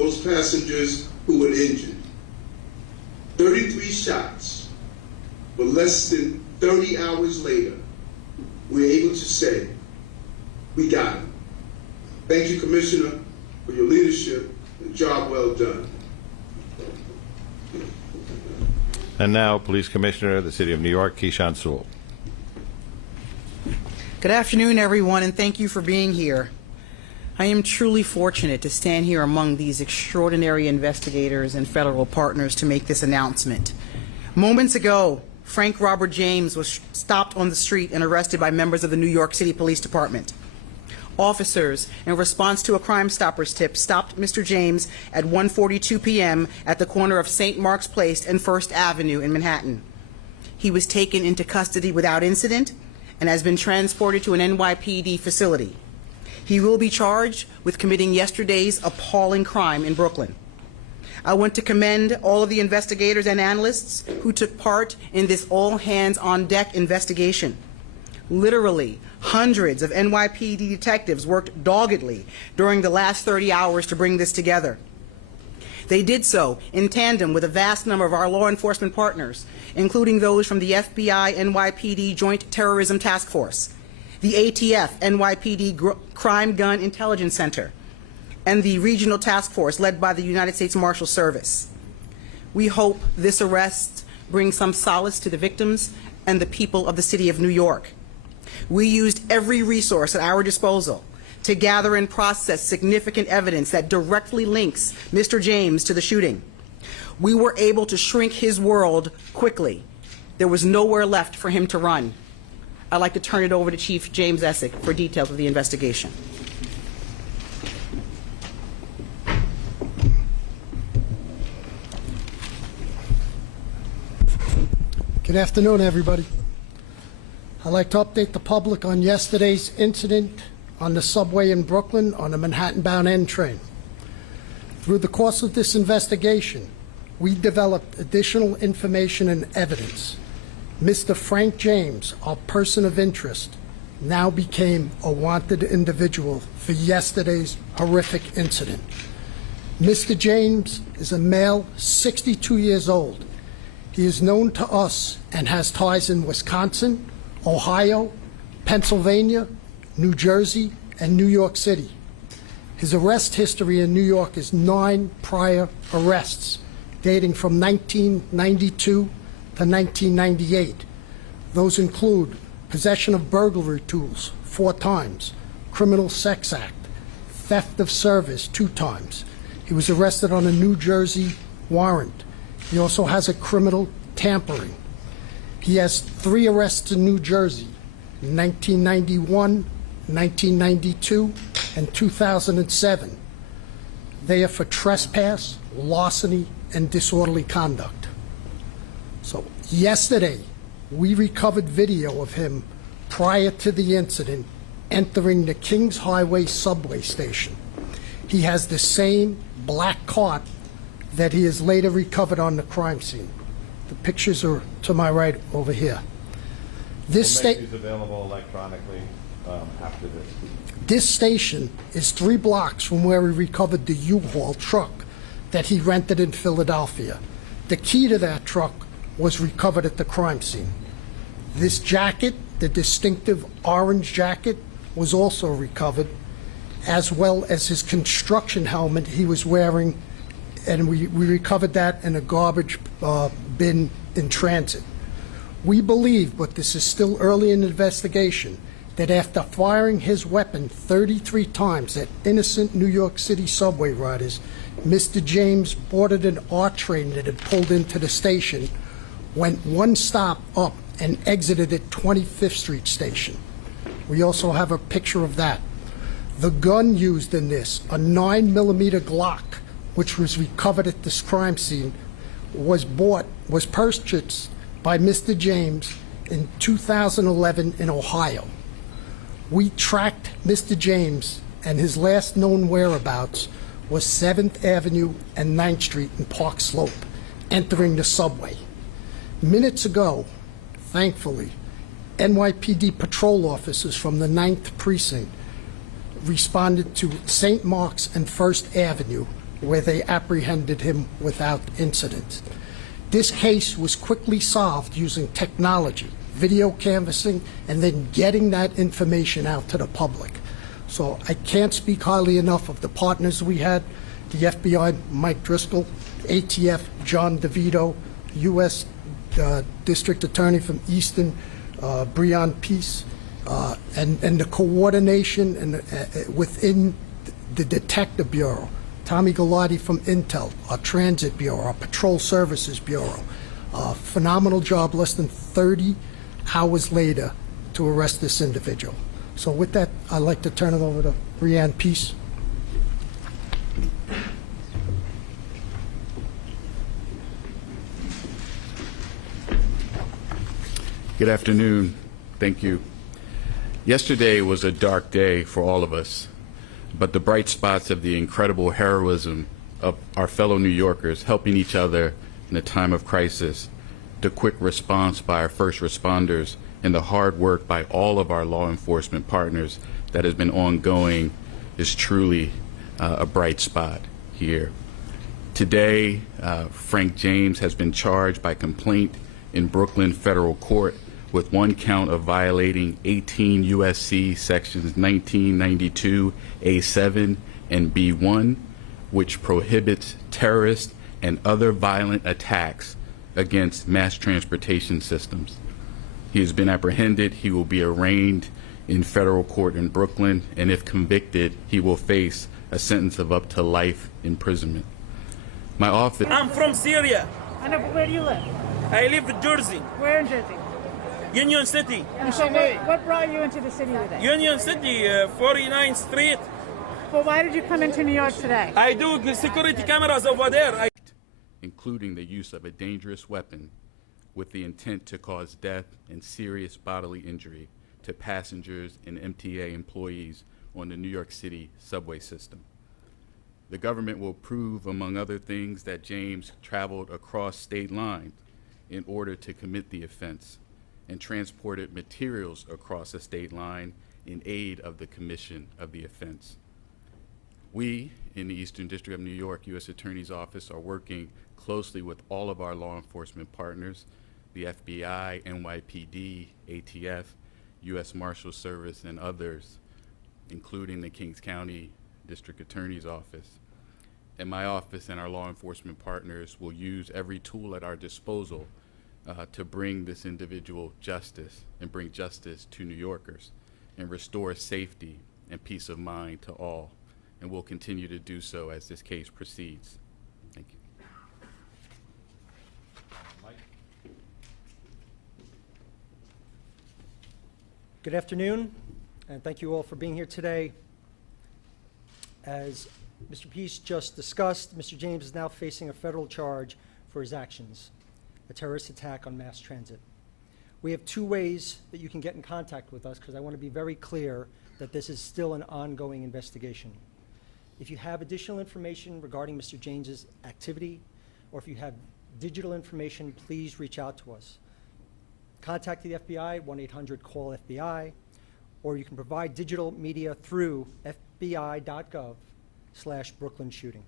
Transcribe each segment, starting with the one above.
those passengers who were injured. 33 shots, but less than 30 hours later, we're able to say, we got him. Thank you, Commissioner, for your leadership and job well done. And now, Police Commissioner of the City of New York, Keyshawn Sewell. Good afternoon, everyone, and thank you for being here. I am truly fortunate to stand here among these extraordinary investigators and federal partners to make this announcement. Moments ago, Frank Robert James was stopped on the street and arrested by members of the New York City Police Department. Officers, in response to a Crime Stoppers tip, stopped Mr. James at 1:42 p.m. at the corner of St. Mark's Place and First Avenue in Manhattan. He was taken into custody without incident and has been transported to an NYPD facility. He will be charged with committing yesterday's appalling crime in Brooklyn. I want to commend all of the investigators and analysts who took part in this all-hands-on-deck investigation. Literally, hundreds of NYPD detectives worked doggedly during the last 30 hours to bring this together. They did so in tandem with a vast number of our law enforcement partners, including those from the FBI NYPD Joint Terrorism Task Force, the ATF NYPD Crime Gun Intelligence Center, and the Regional Task Force led by the United States Marshal Service. We hope this arrest brings some solace to the victims and the people of the City of New York. We used every resource at our disposal to gather and process significant evidence that directly links Mr. James to the shooting. We were able to shrink his world quickly. There was nowhere left for him to run. I'd like to turn it over to Chief James Essick for details of the investigation. Good afternoon, everybody. I'd like to update the public on yesterday's incident on the subway in Brooklyn on the Manhattan-bound N train. Through the course of this investigation, we developed additional information and evidence. Mr. Frank James, our person of interest, now became a wanted individual for yesterday's horrific incident. Mr. James is a male, 62 years old. He is known to us and has ties in Wisconsin, Ohio, Pennsylvania, New Jersey, and New York City. His arrest history in New York is 9 prior arrests, dating from 1992 to 1998. Those include possession of burglary tools 4 times, criminal sex act, theft of service 2 times. He was arrested on a New Jersey warrant. He also has a criminal tampering. He has 3 arrests in New Jersey, 1991, 1992, and 2007. They are for trespass, larceny, and disorderly conduct. So yesterday, we recovered video of him prior to the incident entering the Kings Highway subway station. He has the same black cart that he has later recovered on the crime scene. The pictures are to my right over here. This We'll make these available electronically after this. This station is 3 blocks from where we recovered the U-Haul truck that he rented in Philadelphia. The key to that truck was recovered at the crime scene. This jacket, the distinctive orange jacket, was also recovered, as well as his construction helmet he was wearing, and we recovered that in a garbage bin in transit. We believe, but this is still early in the investigation, that after firing his weapon 33 times at innocent New York City subway riders, Mr. James boarded an R train that had pulled into the station, went 1 stop up, and exited at 25th Street Station. We also have a picture of that. The gun used in this, a 9mm Glock, which was recovered at this crime scene, was purchased by Mr. James in 2011 in Ohio. We tracked Mr. James, and his last known whereabouts was 7th Avenue and 9th Street in Park Slope, entering the subway. Minutes ago, thankfully, NYPD patrol officers from the 9th Precinct responded to St. Mark's and 1st Avenue where they apprehended him without incident. This case was quickly solved using technology, video canvassing, and then getting that information out to the public. So I can't speak highly enough of the partners we had, the FBI, Mike Driscoll, ATF, John DeVito, U.S. District Attorney from Eastern, Breon Peace, and the coordination and within the Detective Bureau, Tommy Galati from Intel, our Transit Bureau, our Patrol Services Bureau. Phenomenal job, less than 30 hours later to arrest this individual. So with that, I'd like to turn it over to Breon Peace. Good afternoon. Thank you. Yesterday was a dark day for all of us, but the bright spots of the incredible heroism of our fellow New Yorkers helping each other in a time of crisis, the quick response by our first responders, and the hard work by all of our law enforcement partners that has been ongoing is truly a bright spot here. Today, Frank James has been charged by complaint in Brooklyn Federal Court with one count of violating 18 U.S.C. sections 1992 A7 and B1, which prohibits terrorist and other violent attacks against mass transportation systems. He has been apprehended. He will be arraigned in federal court in Brooklyn, and if convicted, he will face a sentence of up to life imprisonment. My office. I'm from Syria. I know, but where do you live? I live in Jersey, Where in Jersey? Union City. And so what brought you into the city today? Union City, 49th Street. Well, why did you come into New York today? I do security cameras over there. Including the use of a dangerous weapon with the intent to cause death and serious bodily injury to passengers and MTA employees on the New York City subway system. The government will prove, among other things, that James traveled across state lines in order to commit the offense and transported materials across a state line in aid of the commission of the offense. We, in the Eastern District of New York U.S. Attorney's Office, are working closely with all of our law enforcement partners, the FBI, NYPD, ATF, U.S. Marshal Service, and others, including the Kings County District Attorney's Office. And my office and our law enforcement partners will use every tool at our disposal to bring this individual justice and bring justice to New Yorkers and restore safety and peace of mind to all. And we'll continue to do so as this case proceeds. Thank you. Good afternoon, and thank you all for being here today. As Mr. Peace just discussed, Mr. James is now facing a federal charge for his actions, a terrorist attack on mass transit. We have two ways that you can get in contact with us, because I want to be very clear that this is still an ongoing investigation. If you have additional information regarding Mr. James's activity, or if you have digital information, please reach out to us. Contact the FBI, 1-800-CALL-FBI, or you can provide digital media through fbi.gov/Brooklyn shooting.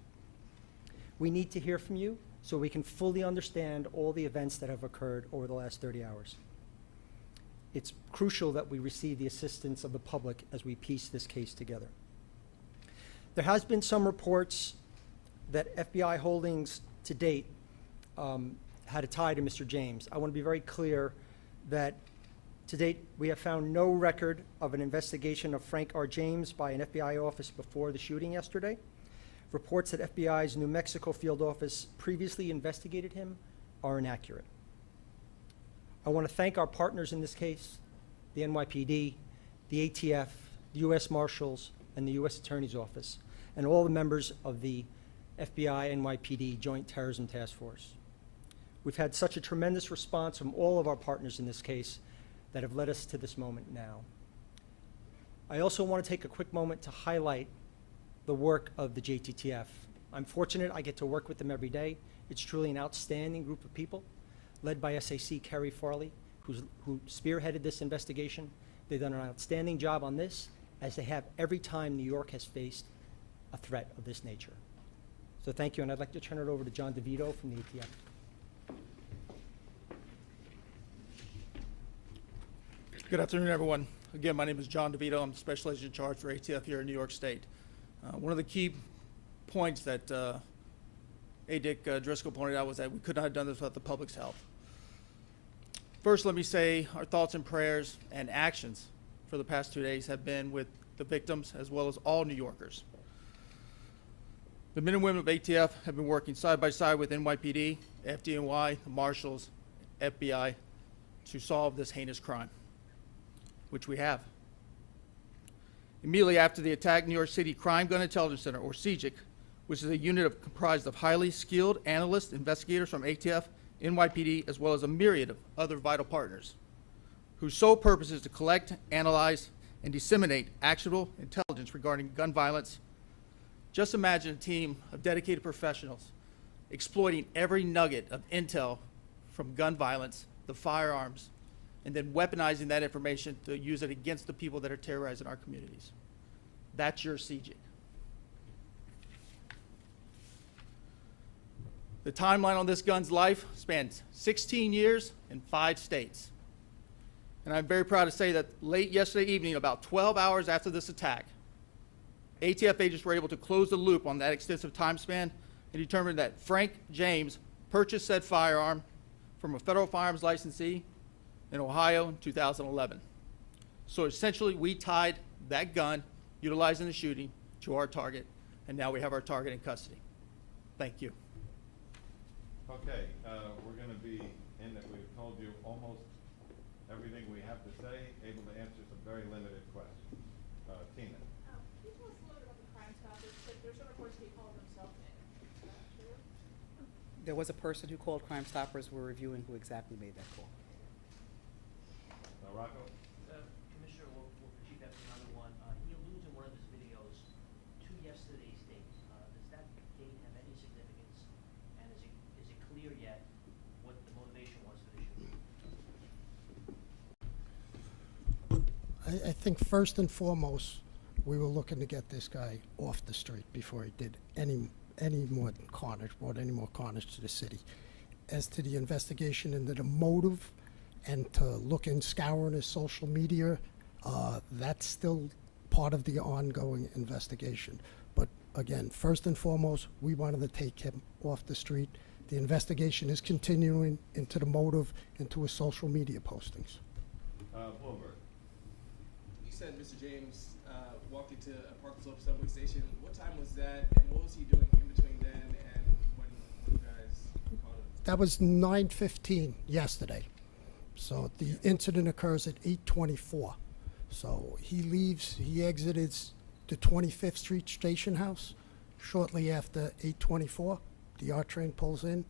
We need to hear from you so we can fully understand all the events that have occurred over the last 30 hours. It's crucial that we receive the assistance of the public as we piece this case together. There has been some reports that FBI holdings to date had a tie to Mr. James. I want to be very clear that to date we have found no record of an investigation of Frank R. James by an FBI office before the shooting yesterday. Reports that FBI's New Mexico field office previously investigated him are inaccurate. I want to thank our partners in this case, the NYPD, the ATF, the U.S. Marshals, and the U.S. Attorney's Office, and all the members of the FBI NYPD Joint Terrorism Task Force. We've had such a tremendous response from all of our partners in this case that have led us to this moment now. I also want to take a quick moment to highlight the work of the JTTF. I'm fortunate I get to work with them every day. It's truly an outstanding group of people, led by SAC Kerry Farley, who spearheaded this investigation. They've done an outstanding job on this, as they have every time New York has faced a threat of this nature. So thank you, and I'd like to turn it over to John DeVito from the ATF. Good afternoon, everyone. Again, my name is John DeVito. I'm the Special Agent in Charge for ATF here in New York State. One of the key points that A. Dick Driscoll pointed out was that we could not have done this without the public's help. First, let me say our thoughts and prayers and actions for the past 2 days have been with the victims as well as all New Yorkers. The men and women of ATF have been working side by side with NYPD, FDNY, the Marshals, FBI to solve this heinous crime, which we have. Immediately after the attack, New York City Crime Gun Intelligence Center, or CGIC, which is a unit comprised of highly skilled analysts, investigators from ATF, NYPD, as well as a myriad of other vital partners, whose sole purpose is to collect, analyze, and disseminate actionable intelligence regarding gun violence. Just imagine a team of dedicated professionals exploiting every nugget of intel from gun violence, the firearms, and then weaponizing that information to use it against the people that are terrorizing our communities. That's your CGIC. The timeline on this gun's life spans 16 years in 5 states. And I'm very proud to say that late yesterday evening, about 12 hours after this attack, ATF agents were able to close the loop on that extensive time span and determined that Frank James purchased said firearm from a federal firearms licensee in Ohio in 2011. So essentially, we tied that gun, utilizing the shooting, to our target, and now we have our target in custody. Thank you. Okay, we're going to be in that we've told you almost everything we have to say, able to answer some very limited questions. Tina. Can you tell us a little bit about the Crime Stoppers? There's some reports they called themselves in. Is that true? There was a person who called Crime Stoppers. We're reviewing who exactly made that call. Rocco? Commissioner, we'll Chief after another one. He alludes in one of his videos to yesterday's date. Does that date have any significance? And is it clear yet what the motivation was for the shooting? I think first and foremost, we were looking to get this guy off the street before he did any more carnage, brought any more carnage to the city. As to the investigation into the motive, and to look and scouring his social media, that's still part of the ongoing investigation. But again, first and foremost, we wanted to take him off the street. The investigation is continuing into the motive, into his social media postings. Bloomberg. You said Mr. James walked into a Park Slope subway station. What time was that, and what was he doing in between then and when you guys caught him? That was 9:15 yesterday. So the incident occurs at 8:24. So he leaves, he exited the 25th Street Station House shortly after 8:24. The R train pulls in.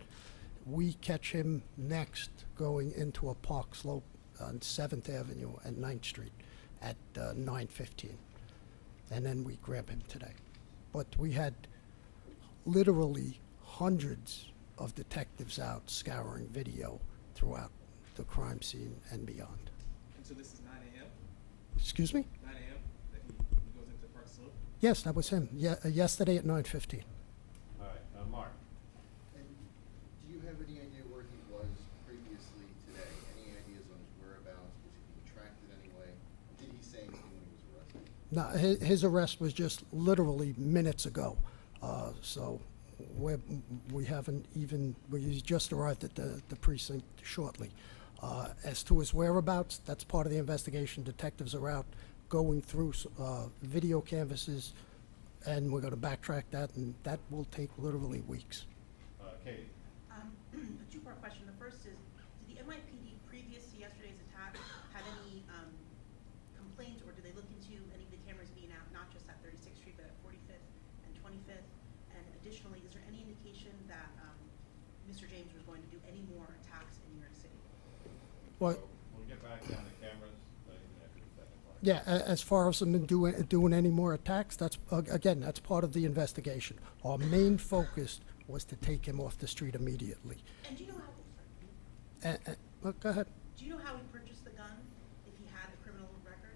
We catch him next going into a Park Slope on 7th Avenue and 9th Street at 9:15. And then we grab him today. But we had literally hundreds of detectives out scouring video throughout the crime scene and beyond. And so this is 9 a.m.? Excuse me? 9 a.m. that he goes into Park Slope? Yes, that was him. Yesterday at 9:15. All right, Mark. And do you have any idea where he was previously today? Any ideas on his whereabouts? Was he being tracked in any way? Did he say anything when he was arrested? No, his arrest was just literally minutes ago. So we haven't even, we just arrived at the precinct shortly. As to his whereabouts, that's part of the investigation. Detectives are out going through video canvases, and we're going to backtrack that, and that will take literally weeks. Katie. A two-part question. The first is, did the NYPD previous to yesterday's attack have any complaints, or did they look into any of the cameras being out, not just at 36th Street, but at 45th and 25th? And additionally, is there any indication that Mr. James was going to do any more attacks in New York City? Well, We'll get back down to cameras after the second part. yeah, as far as them doing any more attacks, that's, again, that's part of the investigation. Our main focus was to take him off the street immediately. And do you know how? Look, go ahead. Do you know how he purchased the gun? If he had a criminal record?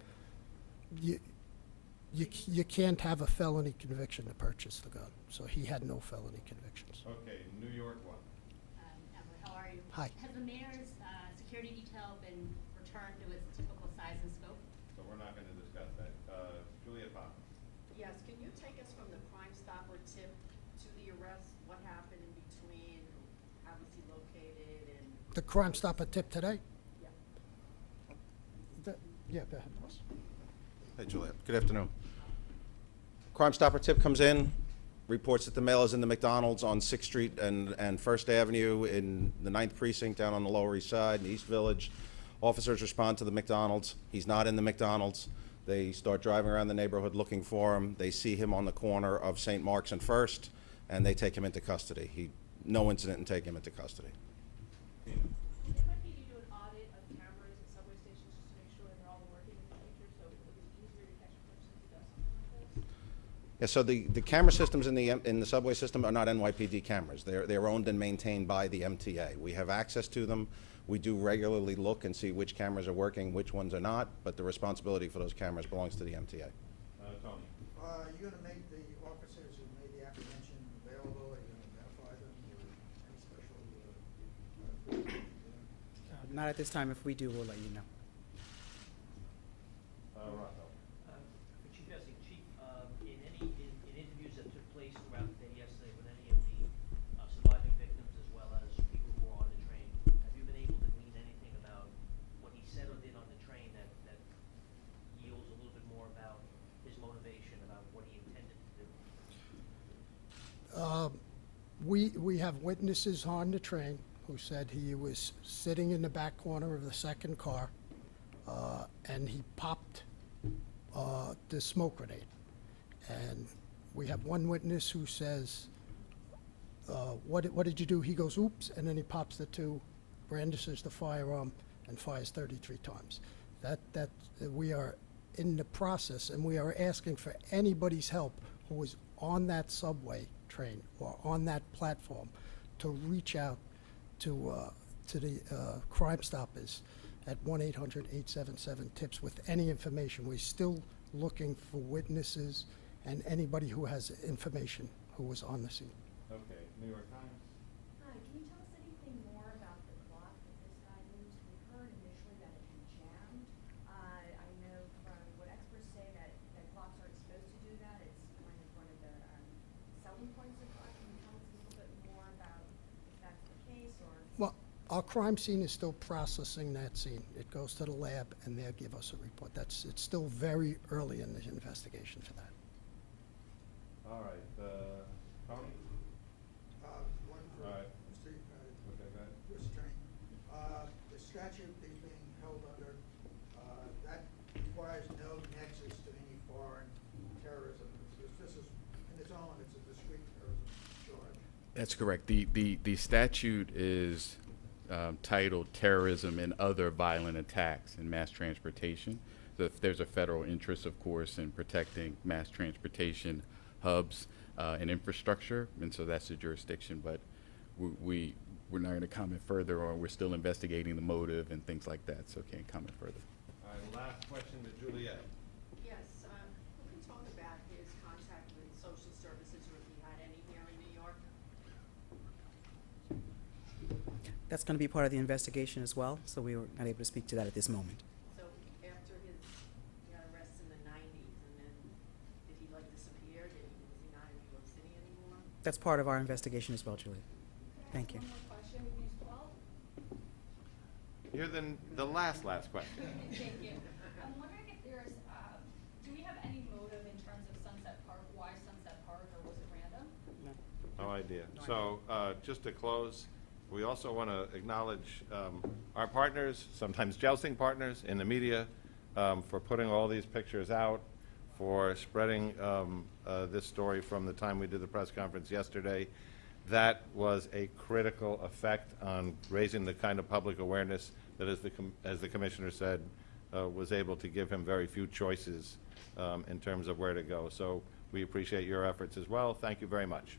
you can't have a felony conviction to purchase the gun, so he had no felony convictions. Okay, New York one. Emily, how are you? Hi. Has the mayor's security detail been returned to its typical size and scope? So we're not going to discuss that. Juliet Pop. Yes, can you take us from the Crime Stopper tip to the arrest? What happened in between? How was he located and? The Crime Stopper tip today? Yeah. Yeah, go ahead, boss. Hey, Juliet. Good afternoon. Crime Stopper tip comes in, reports that the male is in the McDonald's on 6th Street and First Avenue in the 9th Precinct down on the Lower East Side in the East Village. Officers respond to the McDonald's. He's not in the McDonald's. They start driving around the neighborhood looking for him. They see him on the corner of St. Mark's and First, and they take him into custody. No incident and take him into custody. Did NYPD do an audit of cameras at subway stations just to make sure they're all working in the future, so it was easier to catch a person who does something like this? Yeah, so the camera systems in the subway system are not NYPD cameras. They're owned and maintained by the MTA. We have access to them. We do regularly look and see which cameras are working, which ones are not, but the responsibility for those cameras belongs to the MTA. Tony. Are you going to make the officers who made the apprehension available? Are you going to identify them or any special? Not at this time. If we do, we'll let you know. Rocco. For Chief Essing, Chief, in interviews that took place throughout the day yesterday with any of the surviving victims as well as people who were on the train, have you been able to glean anything about what he said or did on the train that yields a little bit more about his motivation, about what he intended to do? We have witnesses on the train who said he was sitting in the back corner of the second car, and he popped the smoke grenade. And we have one witness who says, what did you do? He goes, oops, and then he pops the two, brandishes the firearm, and fires 33 times. That we are in the process, and we are asking for anybody's help who is on that subway train or on that platform to reach out to the Crime Stoppers at 1-800-877-TIPS with any information. We're still looking for witnesses and anybody who has information who was on the scene. Okay, New York Times. Hi, can you tell us anything more about the clock that this guy used? We heard initially that it had jammed. I know from what experts say that clocks aren't supposed to do that. It's kind of one of the selling points of clock. Can you tell us a little bit more about if that's the case or? Well, our crime scene is still processing that scene. It goes to the lab and they'll give us a report. It's still very early in the investigation for that. All right, Tony. One for All right. Mr. Okay, go ahead. U.S. Attorney. The statute that he's being held under, that requires no nexus to any foreign terrorism. This is, in its own, it's a discrete terrorism charge. That's correct. The statute is titled Terrorism and Other Violent Attacks in Mass Transportation. So if there's a federal interest, of course, in protecting mass transportation hubs and infrastructure, and so that's the jurisdiction. But we're not going to comment further, or we're still investigating the motive and things like that, so can't comment further. All right, last question to Juliet. Yes, who can talk about his contact with social services or if he had any here in New York? That's going to be part of the investigation as well, so we were not able to speak to that at this moment. So after he got arrested in the 90s, and then did he like disappear? Was he not in New York City anymore? That's part of our investigation as well, Julie. Thank you. One more question. We've used 12. You're the last question. Thank you. I'm wondering if there's, do we have any motive in terms of Sunset Park? Why Sunset Park, or was it random? No idea. So just to close, we also want to acknowledge our partners, sometimes jousting partners in the media, for putting all these pictures out, for spreading this story from the time we did the press conference yesterday. That was a critical effect on raising the kind of public awareness that, as the commissioner said, was able to give him very few choices in terms of where to go. So we appreciate your efforts as well. Thank you very much.